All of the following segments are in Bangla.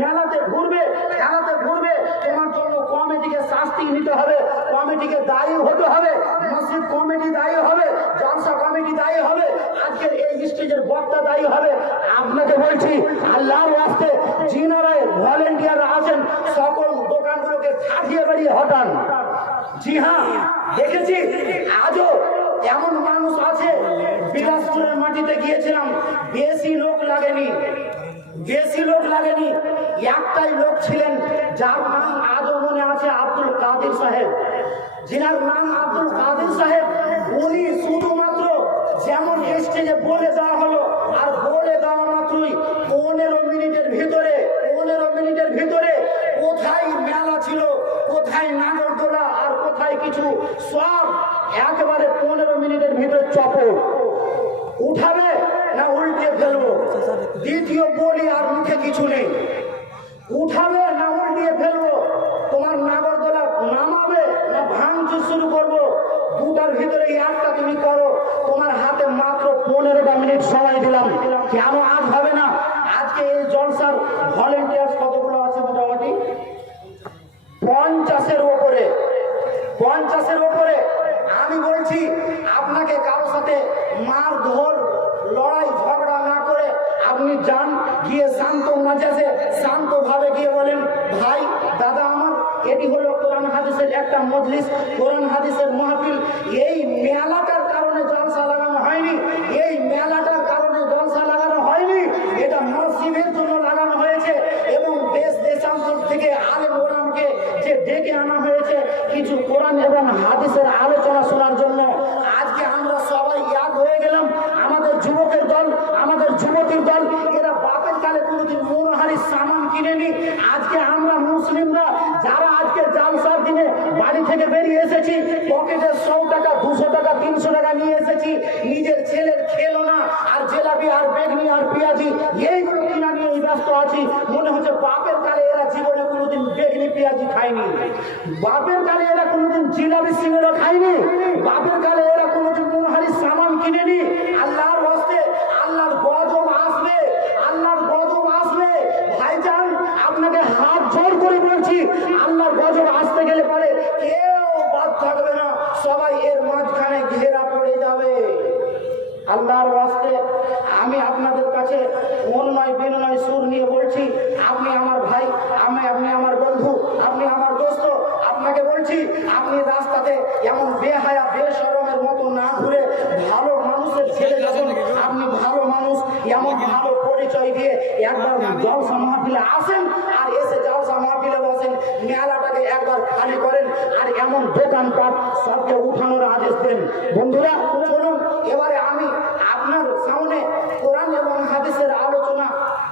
মেলাতে ঘুরবে, খেলাতে ঘুরবে, তোমার জন্য কমিটিকে শাস্তি নিতে হবে, কমিটিকে দায়ী হতে হবে, মসজিদ কমিটি দায়ী হবে, জলসা কমিটি দায়ী হবে, আজকের এই স্টেজের বক্তা দায়ী হবে। আপনাকে বলছি আল্লাহর ওয়াস্তে যিনারা ভলেন্টিয়ার আছেন সকল দোকানগুলোকে ছাড়িয়ে বেরিয়ে হটান। জি হ্যাঁ, দেখেছি আজও এমন মানুষ আছে, বিলাসপুরের মাটিতে গিয়েছিলাম, বেশি লোক লাগেনি, একটাই লোক ছিলেন যার নাম আজও মনে আছে, আব্দুল কাদের সাহেব। যিনার নাম আব্দুল কাদের সাহেব, উনি শুধুমাত্র যেমন স্টেজে বলে দেওয়া হলো, আর বলে দেওয়া মাত্রই 15 মিনিটের ভিতরে কোথায় মেলা ছিল, কোথায় নাগরদোলা আর কোথায় কিছু, সব একেবারে 15 মিনিটের ভিতরে চপর উঠাবে না উল্টে ফেলবো। দ্বিতীয় বলি আর মুখে কিছু নেই, উঠাবে না উল্টিয়ে ফেলবো, তোমার নাগরদোলা নামাবে না ভাঙচুর শুরু করবো, দুটার ভিতরে একটা তুমি করো। তোমার হাতে মাত্র 15টা মিনিট সময় দিলাম, কেন আজ হবে না? আজকে এই জলসার ভলেন্টিয়ার কতগুলো আছে? মোটামুটি 50-এর ওপরে। আমি বলছি আপনাকে কারো সাথে মার ধর লড়াই ঝগড়া না করে আপনি যান, গিয়ে শান্ত মেজাজে শান্তভাবে গিয়ে বলেন, ভাই দাদা আমার, এটি হলো কোরআন হাদিসের একটা মজলিস, কোরআন হাদিসের মাহফিল। এই মেলাটার কারণে জলসা লাগানো হয়নি, এটা মসজিদের জন্য লাগানো হয়েছে, এবং দেশ দেশান্তর থেকে আলেম ওলামাকে যে ডেকে আনা হয়েছে কিছু কোরআন এবং হাদিসের আলোচনা শোনার জন্য। আজকে আমরা সবাই এক হয়ে গেলাম, আমাদের যুবকের দল, আমাদের যুবতীর দল, এরা বাপের কালে কোনোদিন মনোহারীর সামান কিনেনি। আজকে আমরা মুসলিমরা যারা আজকে জালসার দিনে বাড়ি থেকে বেরিয়ে এসেছি, পকেটে 100 টাকা 200 টাকা 300 টাকা নিয়ে এসেছি, নিজের ছেলের খেলনা আর জেলাপি আর বেগনি আর পেঁয়াজি এইগুলো কিনা নিয়ে ব্যস্ত আছি। মনে হচ্ছে বাপের কালে এরা জীবনে কোনোদিন বেগনি পেঁয়াজি খায়নি, বাপের কালে এরা কোনোদিন জিলাপি সিঙ্গারা খায়নি, বাপের কালে এরা কোনোদিন মনোহারীর সামান কিনেনি। আল্লাহর হস্তে আল্লাহর গজব আসবে ভাইজান, আপনাকে হাত জোর করে বলছি, আল্লাহর গজব আসতে গেলে পরে কেউ বাদ থাকবে না, সবাই এর মাঝখানে ঘেরা পড়ে যাবে। আল্লাহর ওয়াস্তে আমি আপনাদের কাছে অন্যায় বিনয় সুর নিয়ে বলছি, আপনি আমার ভাই, আপনি আমার বন্ধু, আপনি আমার দোস্ত। আপনাকে বলছি, আপনি রাস্তাতে এমন বেহায়া বেশরমের মতো না ঘুরে ভালো মানুষের ছেলে যখন আপনি ভালো মানুষ এমন ভালো পরিচয় দিয়ে একবার জলসা মাহফিলে আসেন, আর এসে জলসা মাহফিলে বসেন, মেলাটাকে একবার খালি করেন, আর এমন দোকানপাট সবকে উঠানোর আদেশ দেন। বন্ধুরা চলুন এবারে আমি আপনার সামনে কোরআন এবং হাদিসের আলোচনা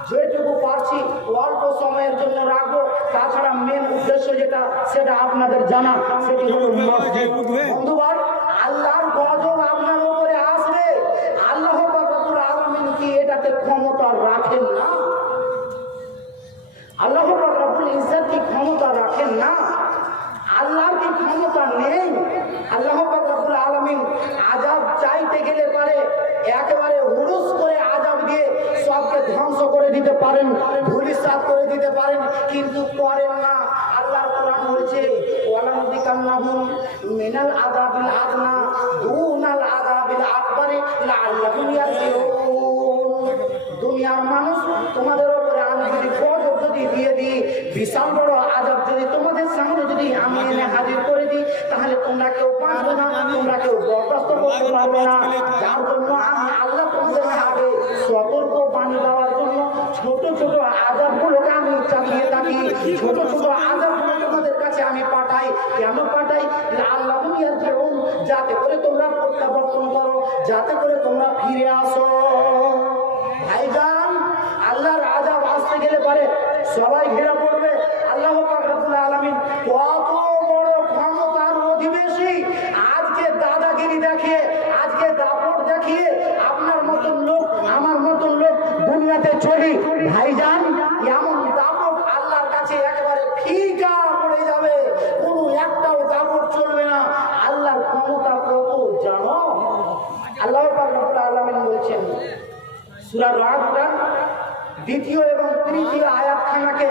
যেটুকু পারছি অল্প সময়ের জন্য রাখবো। তাছাড়া মেন উদ্দেশ্য যেটা সেটা আপনাদের জানা, সেটি হলো মসজিদ। বন্ধুবার, আল্লাহর গজব আপনার উপরে আসবে, আল্লাহ পাক রব্বুল আলামিন কি এটাতে ক্ষমতা রাখেন না? আল্লাহ পাক রব্বুল ইজ্জত কি ক্ষমতা রাখেন না? আল্লাহর কি ক্ষমতা নেই? আল্লাহ পাক রব্বুল আলামিন আযাব চাইতে গেলে পারে একেবারে হুরুস করে আযাব দিয়ে সবকে ধ্বংস করে দিতে পারেন, ধূলিসাৎ করে দিতে পারেন, কিন্তু করেন না। আল্লাহর কোরআন বলছে, ওয়ালানুযিকান্নাহুম মিনাল আযাবিল আদনা দুনাল আযাবিল আকবারি লাআল্লাহুম ইয়ারজিউন। দুনিয়ার মানুষ, তোমাদের উপরে আমি যদি গজব যদি দিয়ে দিই, বিশাল বড় আযাব যদি তোমাদের সামনে যদি আমি এনে হাজির করে দিই, তাহলে তোমরা কেউ পারবে না, তোমরা কেউ বরদাস্ত করতে পারবে না। যার জন্য আমি আল্লাহ তোমাদের আগে সতর্ক বাণী দেওয়ার জন্য ছোট ছোট আযাবগুলোকে আমি চালিয়ে থাকি, ছোট ছোট আযাবগুলো তোমাদের কাছে আমি পাঠাই। কেন পাঠাই? লাআল্লাহুম ইয়ারজিউন, যাতে করে তোমরা প্রত্যাবর্তন করো, যাতে করে তোমরা ফিরে আসো। ভাইজান, আল্লাহর আযাব আসতে গেলে পারে সবাই ঘেরা পড়বে। আল্লাহ পাক রব্বুল আলামিন কত বড় ক্ষমতার অধিবেশী, আজকে দাদাগিরি দেখিয়ে, আজকে দাপট দেখিয়ে আপনার মতন লোক, আমার মতন লোক দুনিয়াতে চলি। ভাইজান, এমন দাপট আল্লাহর কাছে একেবারে ফিকা পড়ে যাবে, কোনো একটাও দাপট চলবে না। আল্লাহর ক্ষমতা কত জানো? আল্লাহ পাক রব্বুল আলামিন বলছেন সূরা রাদ দ্বিতীয় এবং তৃতীয় আয়াতখানাকে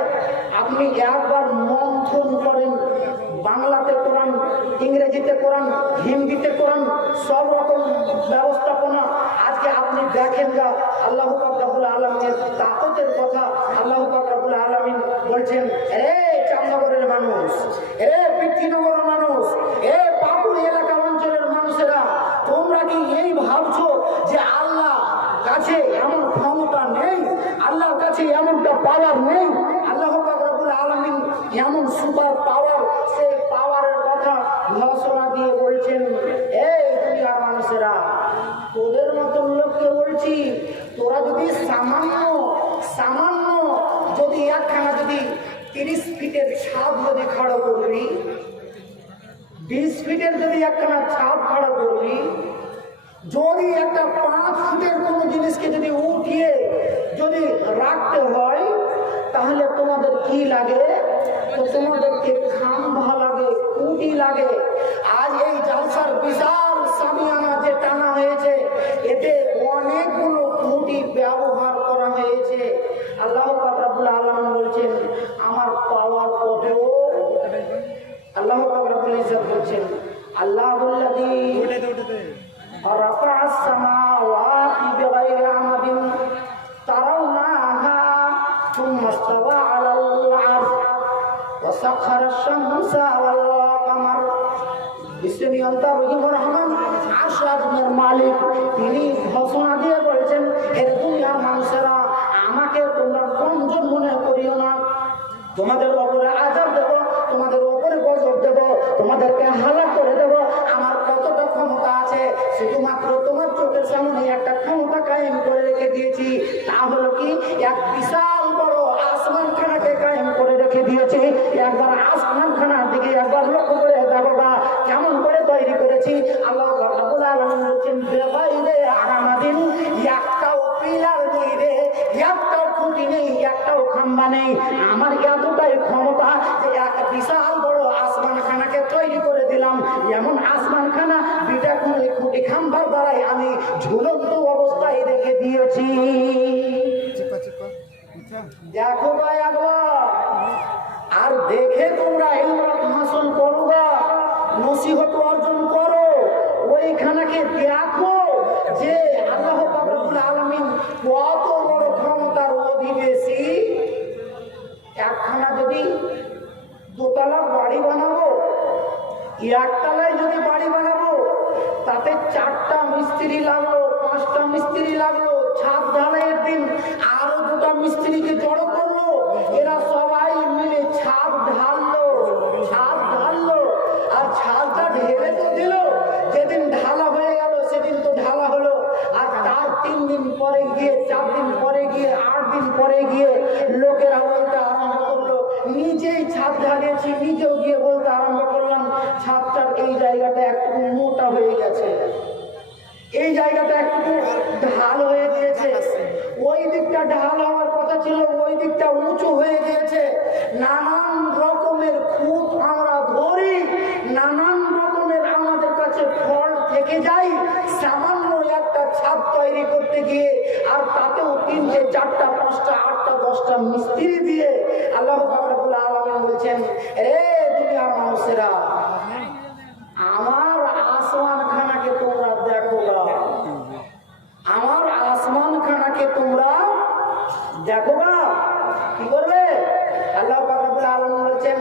আপনি একবার মন্থন করেন, বাংলাতে কোরআন, ইংরেজিতে কোরআন, হিন্দিতে কোরআন, সব রকম ব্যবস্থাপনা আজকে আপনি দেখেন যা আল্লাহ পাক রব্বুল আলামিনের তাকতের কথা। আল্লাহ পাক রব্বুল আলামিন বলছেন, এ চামনগরের মানুষ, এ পৃথ্বীনগরের মানুষ, এ পাকুড় এলাকা অঞ্চলের মানুষেরা, তোমরা কি এই ভাবছো যে আল্লাহ কাছে এমন ক্ষমতা নেই, আল্লাহর কাছে এমনটা পাওয়ার নেই? আল্লাহ পাক রব্বুল আলামিন এমন সুপার পাওয়ার, সেই পাওয়ারের কথা ঘোষণা দিয়ে বলছেন, এই দুনিয়ার মানুষেরা, তোদের মতন লোককে বলছি, তোরা যদি সামান্য যদি একখানা যদি 30 ফিটের ছাদ যদি খাড়ো করবি, 20 ফিটের যদি একখানা ছাদ খাড়ো করবি, যদি একটা 5 ফুটের কোনো জিনিসকে যদি উঠিয়ে যদি রাখতে হয়, তাহলে তোমাদের কি লাগে? তো তোমাদেরকে খাম্বা লাগে, কুটি লাগে। আজ এই জালসার বিশাল সামিয়ানা যে টানা হয়েছে, এতে অনেকগুলো কুটি ব্যবহার করা হয়েছে। আল্লাহ পাক রব্বুল আলামিন বলছেন, আমার পাওয়ার কত? আল্লাহ পাক রব্বুল ইজ্জত বলছেন, আল্লাহুল্লাযী رفع السماوات بغير عمد ترونها ثم استوى على العرش وسخر الشمس والقمر। বিশ্বনিয়ন্তা রহিমুর রহমান আরশ আযমের মালিক, তিনি ঘোষণা দিয়ে বলেছেন, এর দুনিয়ার মানুষেরা, আমাকে তোমরা কমজোর মনে করিও না। তোমাদের উপরে আযাব দেব, তোমাদের উপরে গজব দেব, তোমাদেরকে হালাক করে দেব। আমার কতটা ক্ষমতা আছে, শুধুমাত্র তোমার চোখের সামনে একটা ক্ষমতা কায়েম করে রেখে দিয়েছি। তা হলো কি, এক বিশাল বড় আসমান খানাকে কায়েম করে রেখে দিয়েছি। একবার আসমান খানার দিকে একবার লক্ষ্য করে দেখো বা কেমন করে তৈরি করেছি। আল্লাহ রাব্বুল আলামিন বলেছেন, বেগাইরে আগামাদিন, একটাও পিলার নেই রে, একটাও খুঁটি নেই, একটাও খাম্বা নেই। আমার এতটাই ক্ষমতা যে এক বিশাল বড় আসমান খানাকে তৈরি করে দিলাম। এমন আসমান খানা দুইটা খুঁটি খাম্বার দ্বারাই আমি ঝুলন্ত অবস্থায় রেখে দিয়েছি। দেখো ভাই একবার, আর দেখে তোমরা ইলম হাসিল করো, নসিহত অর্জন করো, ওইখানাকে দেখো যে আল্লাহ পাক রব্বুল আলামিন কত বড় ক্ষমতার অধিবেশী। একখানা যদি দোতলা বাড়ি বানাবো, একতলায় যদি বাড়ি বানাবো, তাতে 4টা মিস্ত্রি লাগলো, 5টা মিস্ত্রি লাগলো। ছাদ ঢালাইয়ের দিন আরো 2টা মিস্ত্রিকে জড়ো করলো, এরা সবাই মিলে ছাদ ঢাললো। আর ছাদটা ঢেলে তো দিল, যেদিন ঢালা হয়ে গেল সেদিন তো ঢালা হলো। আর তার 3 দিন পরে গিয়ে, 4 দিন পরে গিয়ে, 8 দিন পরে গিয়ে লোকেরা বলতে আরম্ভ করলো, নিজেই ছাদ ঢালিয়েছি, নিজেও গিয়ে বলতে আরম্ভ করলাম, ছাদটার এই জায়গাটা একটু মোটা হয়ে গেছে, এই জায়গাটা একটু ঢাল হয়ে গিয়েছে, ওই দিকটা ঢাল হওয়ার কথা ছিল, ওই দিকটা উঁচু হয়ে গিয়েছে। নানান রকমের খুঁত আমরা ধরি, নানান রকমের আমাদের কাছে ফল থেকে যায় সামান্য একটা ছাদ তৈরি করতে গিয়ে। আর তাতেও 3টে, 4টা, 5টা, 8টা, 10টা মিস্ত্রি দিয়ে। আল্লাহ পাক রব্বুল আলামিন বলছেন, রে দুনিয়ার মানুষেরা, আমার আসমান খানাকে তোমরা দেখো, আমার আসমান খানাকে তোমরা দেখো। কি করবে? আল্লাহ পাক রব্বুল আলামিন বলছেন,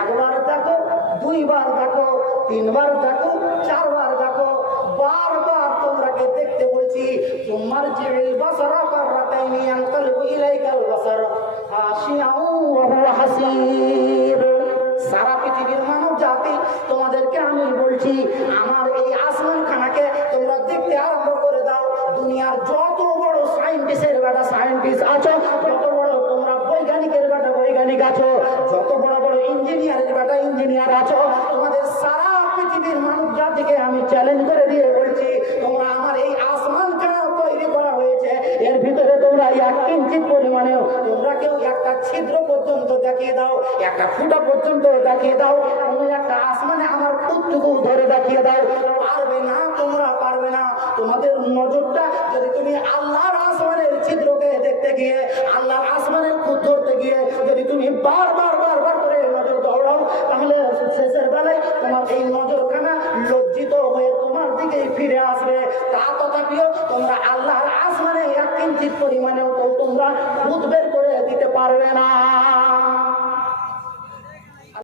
একবার দেখো, 2বার দেখো, 3বার দেখো, 4বার দেখো, বারবার তোমরাকে দেখতে বলছি। তোমার জিল বাসারা কাররাতাইনি ইয়ানকালবু ইলাইকাল বাসার হাসিয়াউ ওয়া হুয়া হাসির। সারা পৃথিবীর মানব জাতি, তোমাদেরকে আমি বলছি, আমার এই আসমান খানাকে তোমরা দেখতে আরম্ভ করে দাও। দুনিয়ার যত বড় সায়েন্টিস্টের বেটা সায়েন্টিস্ট আছো, যত বড় তোমরা বৈজ্ঞানিকের বেটা বৈজ্ঞানিক আছো, যত বড় বড় ইঞ্জিনিয়ারের বেটা ইঞ্জিনিয়ার আছো, তোমাদের সারা পৃথিবীর মানব জাতিকে আমি চ্যালেঞ্জ করে দিয়ে বলছি, তোমরা আমার এই আসমান খানা তৈরি করা হয়েছে, এর ভিতরে তোমরা 1 ইঞ্চি পরিমাণ পরিমাণেও তোমরা কেউ একটা ছিদ্র পর্যন্ত দেখিয়ে দাও, একটা ফুটা পর্যন্ত দেখিয়ে দাও, কোনো একটা আসমানে আমার ফুটটুকু ধরে দেখিয়ে দাও, পারবে না, তোমরা পারবে না। তোমাদের নজরটা যদি তুমি আল্লাহর আসমানের ছিদ্রকে দেখতে গিয়ে, আল্লাহর আসমানের খুঁত ধরতে গিয়ে যদি তুমি বারবার বারবার করে নজর দৌড়াও, তাহলে শেষের বেলায় তোমার এই নজরখানা লজ্জিত হয়ে তোমার দিকেই ফিরে আসবে। তা তথাপিও তোমরা আল্লাহর আসমানে এক কিঞ্চিত পরিমাণেও তো তোমরা খুঁত বের করে দিতে পারবে না।